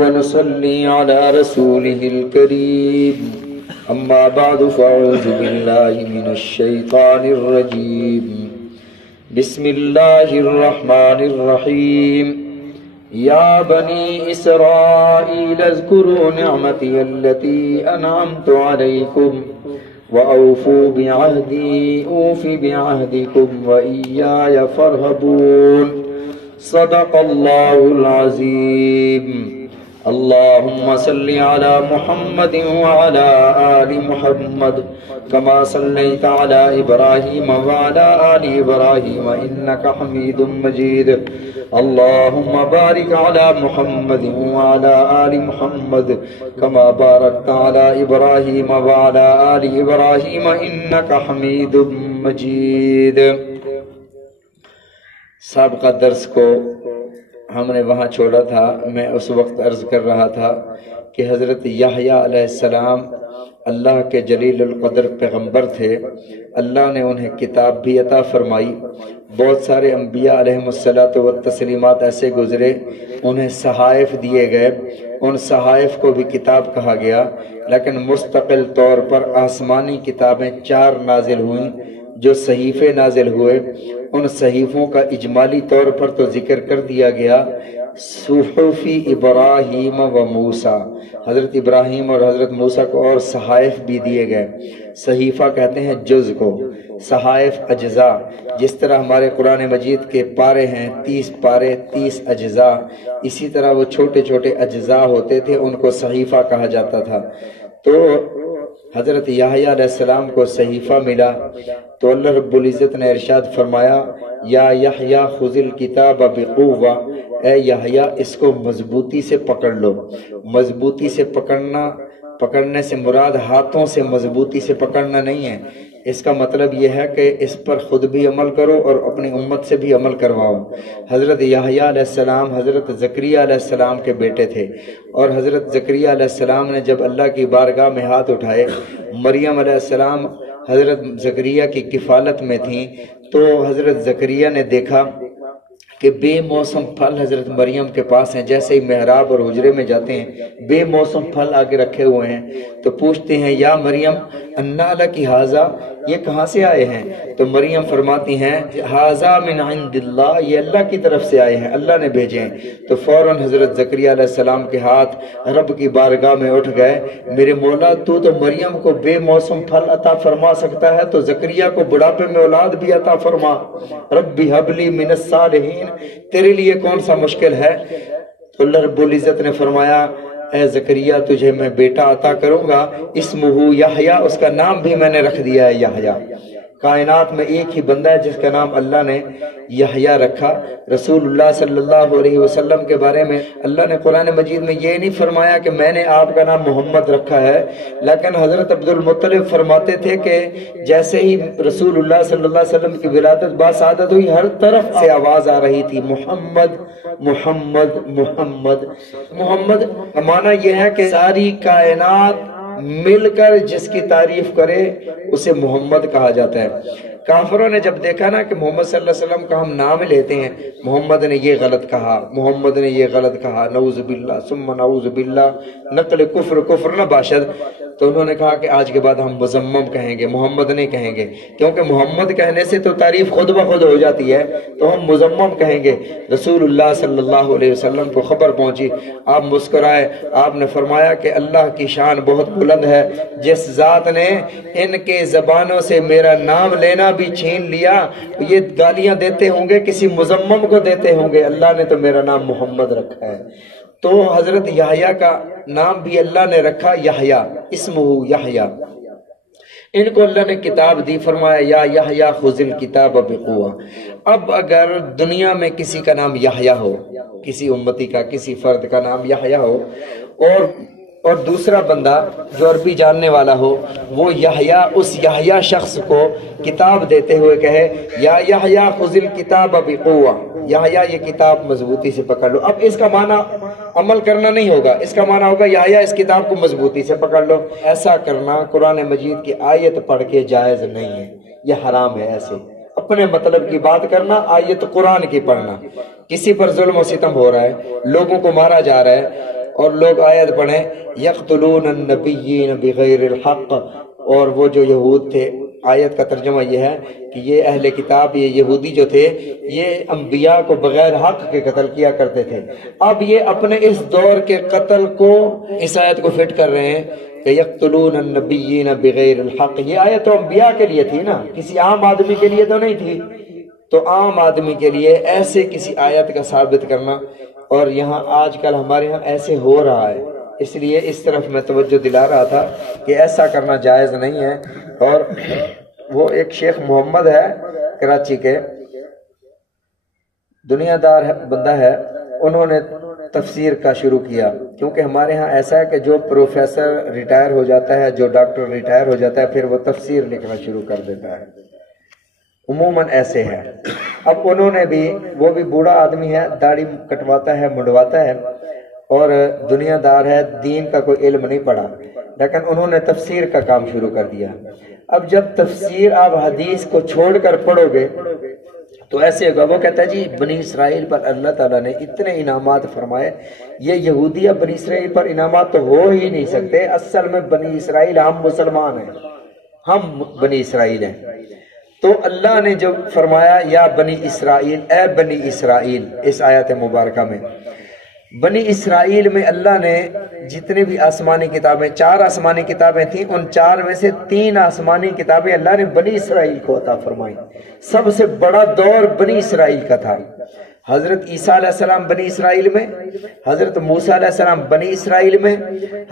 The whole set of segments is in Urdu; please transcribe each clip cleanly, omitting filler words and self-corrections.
ونصلي على رسوله الكريم أما بعد فأعوذ بالله من الشيطان الرجيم بسم الله الرحمن الرحيم يا بني إسرائيل اذكروا نعمتي التي أنعمت عليكم وأوفوا بعهدي أوف بعهدكم وإياي فارهبون صدق الله العظيم اللهم صل على محمد وعلى آل محمد كما صليت على إبراهيم وعلى آل إبراهيم إنك حميد مجيد اللهم بارك على محمد وعلى آل محمد كما باركت على إبراهيم وعلى آل إبراهيم إنك حميد مجيد۔ سابقہ درس کو ہم نے وہاں چھوڑا تھا۔ میں اس وقت عرض کر رہا تھا کہ حضرت یحییٰ علیہ السلام اللہ کے جلیل القدر پیغمبر تھے۔ اللہ نے انہیں کتاب بھی عطا فرمائی۔ بہت سارے انبیاء علیہم الصلاۃ والتسلیمات ایسے گزرے، انہیں صحائف دیے گئے، ان صحائف کو بھی کتاب کہا گیا، لیکن مستقل طور پر آسمانی کتابیں 4 نازل ہوئیں۔ جو صحیفے نازل ہوئے ان صحیفوں کا اجمالی طور پر تو ذکر کر دیا گیا۔ صحف ابراہیم و موسیٰ، حضرت ابراہیم اور حضرت موسیٰ کو اور صحائف بھی دیے گئے۔ صحیفہ کہتے ہیں جز کو، صحائف اجزاء، جس طرح ہمارے قرآن مجید کے پارے ہیں 30 پارے 30 اجزاء، اسی طرح وہ چھوٹے چھوٹے اجزاء ہوتے تھے، ان کو صحیفہ کہا جاتا تھا۔ تو حضرت یحییٰ علیہ السلام کو صحیفہ ملا تو اللہ رب العزت نے ارشاد فرمایا یا یحییٰ خذ الکتاب بقوہ، اے یحییٰ اس کو مضبوطی سے پکڑ لو۔ مضبوطی سے پکڑنے سے مراد ہاتھوں سے مضبوطی سے پکڑنا نہیں ہے، اس کا مطلب یہ ہے کہ اس پر خود بھی عمل کرو اور اپنی امت سے بھی عمل کرواؤ۔ حضرت یحییٰ علیہ السلام حضرت زکریا علیہ السلام کے بیٹے تھے، اور حضرت زکریا علیہ السلام نے جب اللہ کی بارگاہ میں ہاتھ اٹھائے، مریم علیہ السلام حضرت زکریا کی کفالت میں تھیں، تو حضرت زکریا نے دیکھا کہ بے موسم پھل حضرت مریم کے پاس ہیں۔ جیسے ہی محراب اور حجرے میں جاتے ہیں بے موسم پھل آگے رکھے ہوئے ہیں، تو پوچھتے ہیں یا مریم انا لکی ھذا، یہ کہاں سے آئے ہیں؟ تو مریم فرماتی ہیں ھذا من عند اللہ، یہ اللہ کی طرف سے آئے ہیں، اللہ نے بھیجے ہیں۔ تو فوراً حضرت زکریا علیہ السلام کے ہاتھ رب کی بارگاہ میں اٹھ گئے، میرے مولا تو مریم کو بے موسم پھل عطا فرما سکتا ہے تو زکریا کو بڑھاپے میں اولاد بھی عطا فرما۔ رب ھب لی من الصالحین، تیرے لیے کون سا مشکل ہے؟ تو اللہ رب العزت نے فرمایا اے زکریا تجھے میں بیٹا عطا کروں گا، اسمہ یحییٰ، اس کا نام بھی میں نے رکھ دیا ہے یحییٰ۔ کائنات میں ایک ہی بندہ ہے جس کا نام اللہ نے یحییٰ رکھا۔ رسول اللہ صلی اللہ علیہ وسلم کے بارے میں اللہ نے قرآن مجید میں یہ نہیں فرمایا کہ میں نے آپ کا نام محمد رکھا ہے، لیکن حضرت عبد المطلب فرماتے تھے کہ جیسے ہی رسول اللہ صلی اللہ علیہ وسلم کی ولادت باسعادت ہوئی، ہر طرف سے آواز آ رہی تھی محمد محمد محمد محمد۔ معنی یہ ہے کہ ساری کائنات مل کر جس کی تعریف کرے اسے محمد کہا جاتا ہے۔ کافروں نے جب دیکھا نا کہ محمد صلی اللہ علیہ وسلم کا ہم نام لیتے ہیں، محمد نے یہ غلط کہا، محمد نے یہ غلط کہا، نعوذ باللہ ثم نعوذ باللہ، نقل کفر کفر نہ باشد، تو انہوں نے کہا کہ آج کے بعد ہم مزمم کہیں گے، محمد نہیں کہیں گے، کیونکہ محمد کہنے سے تو تعریف خود بخود ہو جاتی ہے، تو ہم مزمم کہیں گے۔ رسول اللہ صلی اللہ علیہ وسلم کو خبر پہنچی، آپ مسکرائے، آپ نے فرمایا کہ اللہ کی شان بہت بلند ہے، جس ذات نے ان کے زبانوں سے میرا نام لینا بھی چھین لیا، یہ گالیاں دیتے ہوں گے کسی مزمم کو دیتے ہوں گے، اللہ نے تو میرا نام محمد رکھا ہے۔ تو حضرت یحییٰ کا نام بھی اللہ نے رکھا یحییٰ، اسمہ یحییٰ۔ ان کو اللہ نے کتاب دی، فرمایا یا یحییٰ خذ الکتاب بقوہ۔ اب اگر دنیا میں کسی کا نام یحییٰ ہو، کسی امتی کا کسی فرد کا نام یحییٰ ہو، اور اور دوسرا بندہ جو عربی جاننے والا ہو وہ یحییٰ اس یحییٰ شخص کو کتاب دیتے ہوئے کہے یا یحییٰ خذ الکتاب بقوہ، یحییٰ یہ کتاب مضبوطی سے پکڑ لو۔ اب اس کا معنی عمل کرنا نہیں ہوگا، اس کا معنی ہوگا یحییٰ اس کتاب کو مضبوطی سے پکڑ لو۔ ایسا کرنا قرآن مجید کی آیت پڑھ کے جائز نہیں ہے، یہ حرام ہے۔ ایسے اپنے مطلب کی بات کرنا، آیت قرآن کی پڑھنا۔ کسی پر ظلم و ستم ہو رہا ہے، لوگوں کو مارا جا رہا ہے اور لوگ آیت پڑھیں یقتلون النبیین بغیر الحق، اور وہ جو یہود تھے، آیت کا ترجمہ یہ ہے کہ یہ اہل کتاب، یہ یہودی جو تھے، یہ انبیاء کو بغیر حق کے قتل کیا کرتے تھے۔ اب یہ اپنے اس دور کے قتل کو اس آیت کو فٹ کر رہے ہیں کہ یقتلون النبیین بغیر الحق۔ یہ آیت تو انبیاء کے لیے تھی نا، کسی عام آدمی کے لیے تو نہیں تھی۔ تو عام آدمی کے لیے ایسے کسی آیت کا ثابت کرنا، اور یہاں آج کل ہمارے یہاں ایسے ہو رہا ہے، اس لیے اس طرف میں توجہ دلا رہا تھا کہ ایسا کرنا جائز نہیں ہے۔ اور وہ ایک شیخ محمد ہے کراچی کے، دنیا دار بندہ ہے، انہوں نے تفسیر کا شروع کیا، کیونکہ ہمارے ہاں ایسا ہے کہ جو پروفیسر ریٹائر ہو جاتا ہے، جو ڈاکٹر ریٹائر ہو جاتا ہے، پھر وہ تفسیر لکھنا شروع کر دیتا ہے، عموماً ایسے ہے۔ اب انہوں نے بھی، وہ بھی بوڑھا آدمی ہے، داڑھی کٹواتا ہے، منڈواتا ہے، اور دنیا دار ہے، دین کا کوئی علم نہیں پڑھا، لیکن انہوں نے تفسیر کا کام شروع کر دیا۔ اب جب تفسیر آپ حدیث کو چھوڑ کر پڑھو گے تو ایسے ہوگا، وہ کہتا ہے جی بنی اسرائیل پر اللہ تعالیٰ نے اتنے انعامات فرمائے، یہ یہودیہ بنی اسرائیل پر انعامات تو ہو ہی نہیں سکتے، اصل میں بنی اسرائیل ہم مسلمان ہیں، ہم بنی اسرائیل ہیں۔ تو اللہ نے جب فرمایا یا بنی اسرائیل، اے بنی اسرائیل، اس آیت مبارکہ میں بنی اسرائیل میں اللہ نے جتنے بھی آسمانی کتابیں، 4 آسمانی کتابیں تھیں، ان 4 میں سے 3 آسمانی کتابیں اللہ نے بنی اسرائیل کو عطا فرمائی۔ سب سے بڑا دور بنی اسرائیل کا تھا۔ حضرت عیسیٰ علیہ السلام بنی اسرائیل میں، حضرت موسیٰ علیہ السلام بنی اسرائیل میں،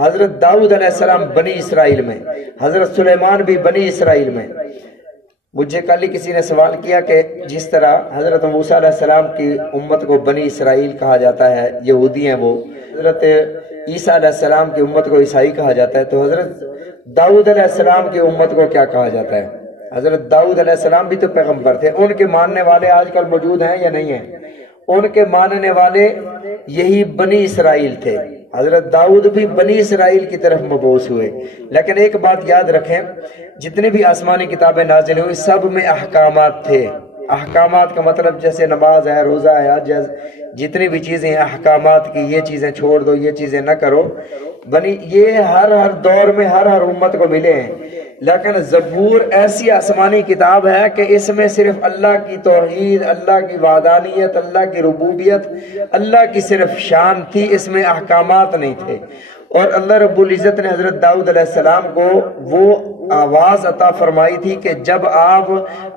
حضرت داؤد علیہ السلام بنی اسرائیل میں، حضرت سلیمان بھی بنی اسرائیل میں۔ مجھے کل ہی کسی نے سوال کیا کہ جس طرح حضرت موسیٰ علیہ السلام کی امت کو بنی اسرائیل کہا جاتا ہے، یہودی ہیں وہ، حضرت عیسیٰ علیہ السلام کی امت کو عیسائی کہا جاتا ہے، تو حضرت داؤد علیہ السلام کی امت کو کیا کہا جاتا ہے؟ حضرت داؤد علیہ السلام بھی تو پیغمبر تھے، ان کے ماننے والے آج کل موجود ہیں یا نہیں ہیں؟ ان کے ماننے والے یہی بنی اسرائیل تھے، حضرت داؤد بھی بنی اسرائیل کی طرف مبعوث ہوئے۔ لیکن ایک بات یاد رکھیں، جتنی بھی آسمانی کتابیں نازل ہوئی سب میں احکامات تھے۔ احکامات کا مطلب جیسے نماز ہے، روزہ ہے، حج ہے، جتنی بھی چیزیں احکامات کی، یہ چیزیں چھوڑ دو، یہ چیزیں نہ کرو، یہ ہر دور میں ہر امت کو ملے ہیں۔ لیکن زبور ایسی آسمانی کتاب ہے کہ اس میں صرف اللہ کی توحید، اللہ کی وحدانیت، اللہ کی ربوبیت، اللہ کی صرف شان تھی، اس میں احکامات نہیں تھے۔ اور اللہ رب العزت نے حضرت داؤد علیہ السلام کو وہ آواز عطا فرمائی تھی کہ جب آپ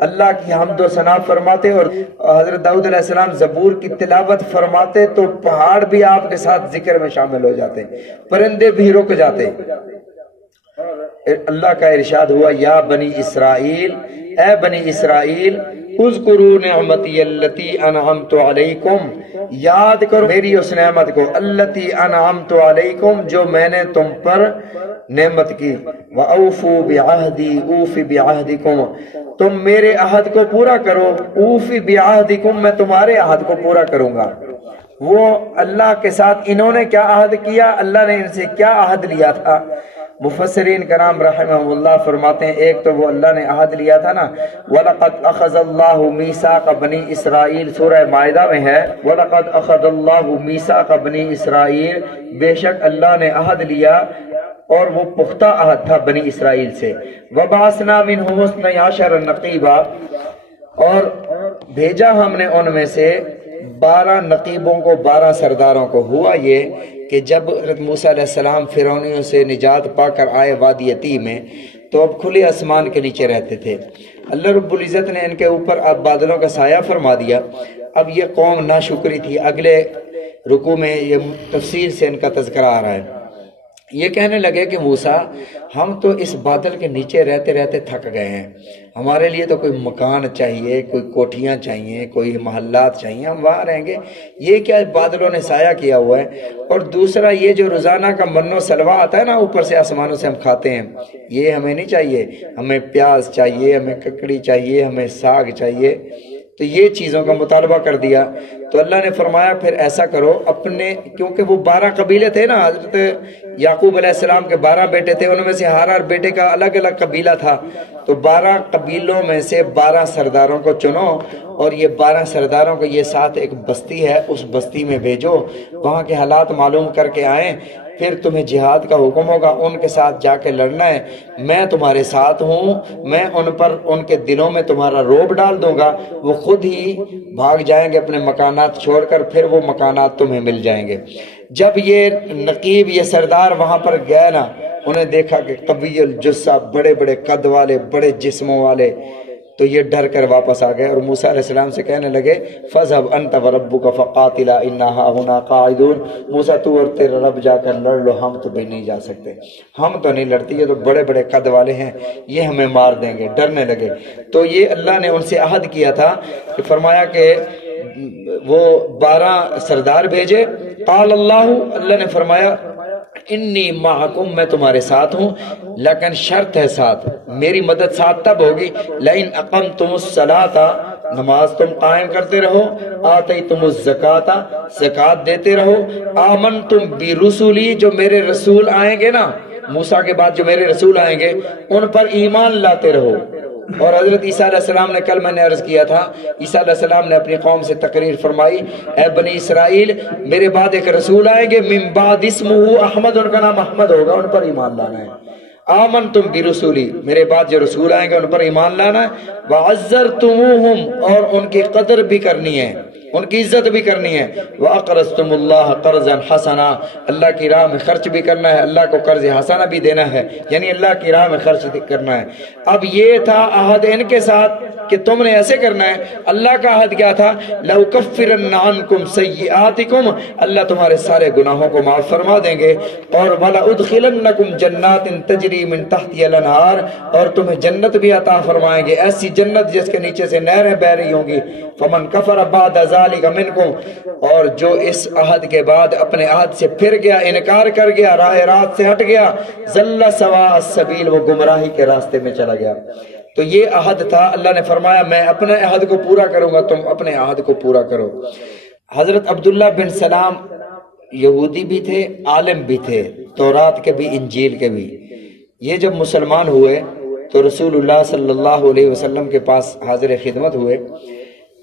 اللہ کی حمد و ثنا فرماتے اور حضرت داؤد علیہ السلام زبور کی تلاوت فرماتے تو پہاڑ بھی آپ کے ساتھ ذکر میں شامل ہو جاتے، پرندے بھی رک جاتے۔ اللہ کا ارشاد ہوا یا بنی اسرائیل، اے بنی اسرائیل، اذکروا نعمتی اللتی انعمت علیکم، یاد کرو میری اس نعمت کو، اللتی انعمت علیکم، جو میں نے تم پر نعمت کی، وَأَوْفُوا بِعَهْدِي أُوفِ بِعَهْدِكُمْ، تم میرے عہد کو پورا کرو، اوفی بعہدکم، میں تمہارے عہد کو پورا کروں گا۔ وہ اللہ کے ساتھ انہوں نے کیا عہد کیا، اللہ نے ان سے کیا عہد لیا تھا؟ مفسرین کرام رحمہ اللہ فرماتے ہیں، ایک تو وہ اللہ نے عہد لیا تھا نا، وَلَقَدْ أَخَذَ اللَّهُ مِيثَاقَ بَنِي إِسْرَائِيلَ، سورہ مائدہ میں ہے، وَلَقَدْ أَخَذَ اللَّهُ مِيثَاقَ بَنِي إِسْرَائِيلَ، بے شک اللہ نے عہد لیا اور وہ پختہ عہد تھا بنی اسرائیل سے، وَبَعَثْنَا مِنْهُمُ اثْنَيْ عَشَرَ نَقِيبًا، اور بھیجا ہم نے ان میں سے 12 نقیبوں کو، 12 سرداروں کو۔ ہوا یہ کہ جب حضرت موسیٰ علیہ السلام فرعونیوں سے نجات پا کر آئے وادی عتی میں، تو اب کھلے آسمان کے نیچے رہتے تھے۔ اللہ رب العزت نے ان کے اوپر اب بادلوں کا سایہ فرما دیا۔ اب یہ قوم ناشکری تھی، اگلے رکوع میں یہ تفصیل سے ان کا تذکرہ آ رہا ہے۔ یہ کہنے لگے کہ موسیٰ ہم تو اس بادل کے نیچے رہتے رہتے تھک گئے ہیں، ہمارے لیے تو کوئی مکان چاہیے، کوئی کوٹھیاں چاہیے، کوئی محلات چاہیے، ہم وہاں رہیں گے، یہ کیا بادلوں نے سایہ کیا ہوا ہے؟ اور دوسرا یہ جو روزانہ کا من و سلوہ آتا ہے نا اوپر سے آسمانوں سے ہم کھاتے ہیں، یہ ہمیں نہیں چاہیے، ہمیں پیاز چاہیے، ہمیں ککڑی چاہیے، ہمیں ساگ چاہیے۔ تو یہ چیزوں کا مطالبہ کر دیا۔ تو اللہ نے فرمایا پھر ایسا کرو اپنے، کیونکہ وہ 12 قبیلے تھے نا، حضرت یعقوب علیہ السلام کے 12 بیٹے تھے، ان میں سے ہر بیٹے کا الگ الگ قبیلہ تھا، تو 12 قبیلوں میں سے 12 سرداروں کو چنو، اور یہ 12 سرداروں کو یہ ساتھ ایک بستی ہے، اس بستی میں بھیجو، وہاں کے حالات معلوم کر کے آئیں، پھر تمہیں جہاد کا حکم ہوگا، ان کے ساتھ جا کے لڑنا ہے، میں تمہارے ساتھ ہوں، میں ان پر ان کے دلوں میں تمہارا روب ڈال دوں گا، وہ خود ہی بھاگ جائیں گے اپنے مکانات چھوڑ کر، پھر وہ مکانات تمہیں مل جائیں گے۔ جب یہ نقیب، یہ سردار وہاں پر گئے نا، انہیں دیکھا کہ قوی الجثہ، بڑے بڑے قد والے، بڑے جسموں والے، تو یہ ڈر کر واپس آ گئے اور موسیٰ علیہ السلام سے کہنے لگے فَاذْهَبْ أَنْتَ وَرَبُّكَ فَقَاتِلَا إِنَّا هَاهُنَا قَاعِدُونَ، موسیٰ تو اور تیرا رب جا کر لڑ لو، ہم تو بھی نہیں جا سکتے، ہم تو نہیں لڑتی، یہ تو بڑے بڑے قد والے ہیں، یہ ہمیں مار دیں گے، ڈرنے لگے۔ تو یہ اللہ نے ان سے عہد کیا تھا کہ فرمایا کہ وہ 12 سردار بھیجے، قال اللہ نے فرمایا انی معکم، میں تمہارے ساتھ ہوں، لیکن شرط ہے ساتھ، میری مدد ساتھ تب ہوگی لئن اقمتم الصلاۃ، نماز تم قائم کرتے رہو، آتیتم الزکاۃ، زکوٰۃ دیتے رہو، آمنتم برسلی، جو میرے رسول آئیں گے نا، موسیٰ کے بعد جو میرے رسول آئیں گے ان پر ایمان لاتے رہو۔ اور حضرت عیسیٰ علیہ السلام نے، کل میں نے عرض کیا تھا، عیسیٰ علیہ السلام نے اپنی قوم سے تقریر فرمائی، اے بنی اسرائیل میرے بعد ایک رسول آئیں گے، من بعد اسمہ احمد، ان کا نام احمد ہوگا، ان پر ایمان لانا ہے۔ آمنتم برسولی، میرے بعد جو رسول آئیں گے ان پر ایمان لانا ہے، وعزرتموہم، اور ان کی قدر بھی کرنی ہے، ان کی عزت بھی کرنی ہے، وَأَقْرَضْتُمُ اللَّهَ قَرْضًا حَسَنًا، اللہ کی راہ میں خرچ بھی کرنا ہے، اللہ کو قرض حسنہ بھی دینا ہے، یعنی اللہ کی راہ میں خرچ کرنا ہے۔ اب یہ تھا عہد ان کے ساتھ کہ تم نے ایسے کرنا ہے، اللہ کا عہد کیا تھا، لَأُكَفِّرَنَّ عَنْكُمْ سَيِّئَاتِكُمْ، اللہ تمہارے سارے گناہوں کو معاف فرما دیں گے، اور وَلَأُدْخِلَنَّكُمْ جَنَّاتٍ تَجْرِي مِن تَحْتِهَا الْأَنْهَارُ، اور تمہیں جنت بھی عطا فرمائیں گے، ایسی جنت جس کے نیچے سے نہریں بہ رہی ہوں گی، فَمَنْ كَفَرَ بَعْدَ ذَلِكَ مِنْكُمْ، اور جو اس عہد کے بعد اپنے عہد سے پھر گیا، انکار کر گیا، راہ راست سے ہٹ گیا، ضل سواء السبیل، وہ گمراہی کے راستے میں چلا گیا۔ تو یہ عہد تھا، اللہ نے فرمایا میں اپنے عہد کو پورا کروں گا، تم اپنے عہد کو پورا کرو۔ حضرت عبداللہ بن سلام یہودی بھی تھے، عالم بھی تھے، تورات کے بھی انجیل کے بھی۔ یہ جب مسلمان ہوئے تو رسول اللہ صلی اللہ علیہ وسلم کے پاس حاضر خدمت ہوئے۔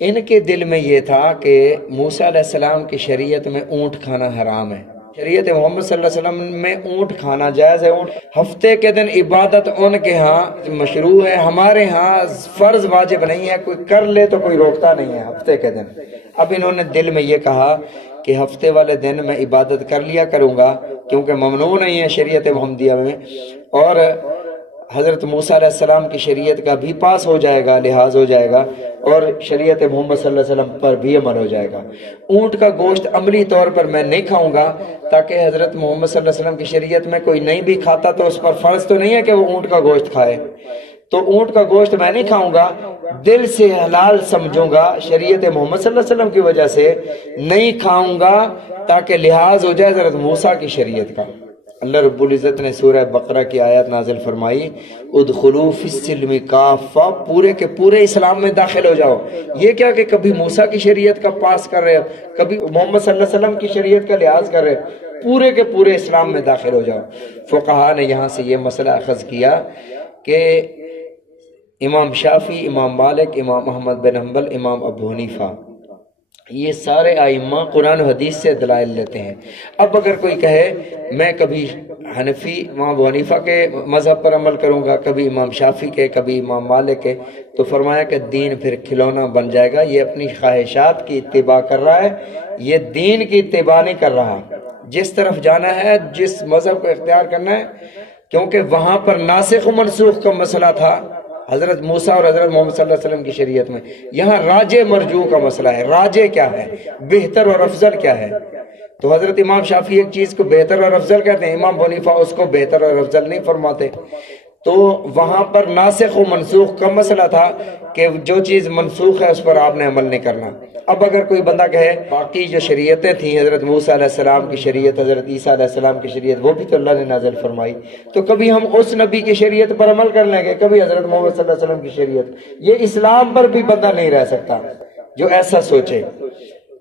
ان کے دل میں یہ تھا کہ موسیٰ علیہ السلام کی شریعت میں اونٹ کھانا حرام ہے، شریعت محمد صلی اللہ علیہ وسلم میں اونٹ کھانا جائز ہے۔ اونٹ ہفتے کے دن عبادت ان کے ہاں مشروع ہے، ہمارے ہاں فرض واجب نہیں ہے، کوئی کر لے تو کوئی روکتا نہیں ہے ہفتے کے دن۔ اب انہوں نے دل میں یہ کہا کہ ہفتے والے دن میں عبادت کر لیا کروں گا، کیونکہ ممنوع نہیں ہے شریعت محمدیہ میں، اور حضرت موسیٰ علیہ السلام کی شریعت کا بھی پاس ہو جائے گا، لحاظ ہو جائے گا، اور شریعت محمد صلی اللہ علیہ وسلم پر بھی عمل ہو جائے گا۔ اونٹ کا گوشت عملی طور پر میں نہیں کھاؤں گا، تاکہ حضرت محمد صلی اللہ علیہ وسلم کی شریعت میں کوئی نہیں بھی کھاتا تو اس پر فرض تو نہیں ہے کہ وہ اونٹ کا گوشت کھائے، تو اونٹ کا گوشت میں نہیں کھاؤں گا، دل سے حلال سمجھوں گا، شریعت محمد صلی اللہ علیہ وسلم کی وجہ سے نہیں کھاؤں گا، تاکہ لحاظ ہو جائے حضرت موسیٰ کی شریعت کا۔ اللہ رب العزت نے سورہ بقرہ کی آیت نازل فرمائی، ادخلوا فی السلم کافہ، پورے کے پورے اسلام میں داخل ہو جاؤ۔ یہ کیا کہ کبھی موسیٰ کی شریعت کا پاس کر رہے ہو، کبھی محمد صلی اللہ علیہ وسلم کی شریعت کا لحاظ کر رہے ہو، پورے کے پورے اسلام میں داخل ہو جاؤ۔ فقہا نے یہاں سے یہ مسئلہ اخذ کیا کہ امام شافعی، امام مالک، امام احمد بن حنبل، امام ابو حنیفہ، یہ سارے ائمہ قرآن و حدیث سے دلائل لیتے ہیں۔ اب اگر کوئی کہے میں کبھی حنفی امام ابو حنیفہ کے مذہب پر عمل کروں گا، کبھی امام شافعی کے، کبھی امام مالک کے، تو فرمایا کہ دین پھر کھلونا بن جائے گا، یہ اپنی خواہشات کی اتباع کر رہا ہے، یہ دین کی اتباع نہیں کر رہا۔ جس طرف جانا ہے، جس مذہب کو اختیار کرنا ہے، کیونکہ وہاں پر ناسخ و منسوخ کا مسئلہ تھا حضرت موسیٰ اور حضرت محمد صلی اللہ علیہ وسلم کی شریعت میں، یہاں راجع مرجوع کا مسئلہ ہے، راجع کیا ہے، بہتر اور افضل کیا ہے۔ تو حضرت امام شافعی ایک چیز کو بہتر اور افضل کہتے ہیں، امام ابو حنیفہ اس کو بہتر اور افضل نہیں فرماتے۔ تو وہاں پر ناسخ و منسوخ کا مسئلہ تھا کہ جو چیز منسوخ ہے اس پر آپ نے عمل نہیں کرنا۔ اب اگر کوئی بندہ کہے باقی جو شریعتیں تھیں، حضرت موسیٰ علیہ السلام کی شریعت، حضرت عیسیٰ علیہ السلام کی شریعت، وہ بھی تو اللہ نے نازل فرمائی، تو کبھی ہم اس نبی کی شریعت پر عمل کر لیں گے، کبھی حضرت محمد صلی اللہ علیہ وسلم کی شریعت۔ یہ اسلام پر بھی بندہ نہیں رہ سکتا جو ایسا سوچے۔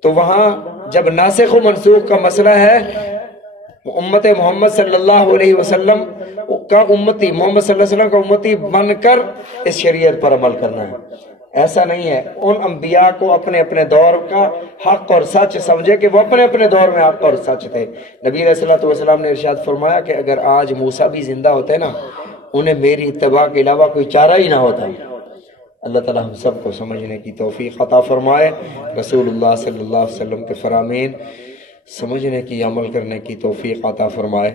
تو وہاں جب ناسخ و منسوخ کا مسئلہ ہے، امت محمد صلی اللہ علیہ وسلم کا امتی، محمد صلی اللہ علیہ وسلم کا امتی بن کر اس شریعت پر عمل کرنا ہے۔ ایسا نہیں ہے، ان انبیاء کو اپنے اپنے دور کا حق اور سچ سمجھے کہ وہ اپنے اپنے دور میں حق اور سچ تھے۔ نبی علیہ الصلوۃ والسلام نے ارشاد فرمایا کہ اگر آج موسیٰ بھی زندہ ہوتے نا، انہیں میری اتباع کے علاوہ کوئی چارہ ہی نہ ہوتا۔ اللہ تعالی ہم سب کو سمجھنے کی توفیق عطا فرمائے، رسول اللہ صلی اللہ علیہ وسلم کے فرامین سمجھنے کی، عمل کرنے کی توفیق عطا فرمائے۔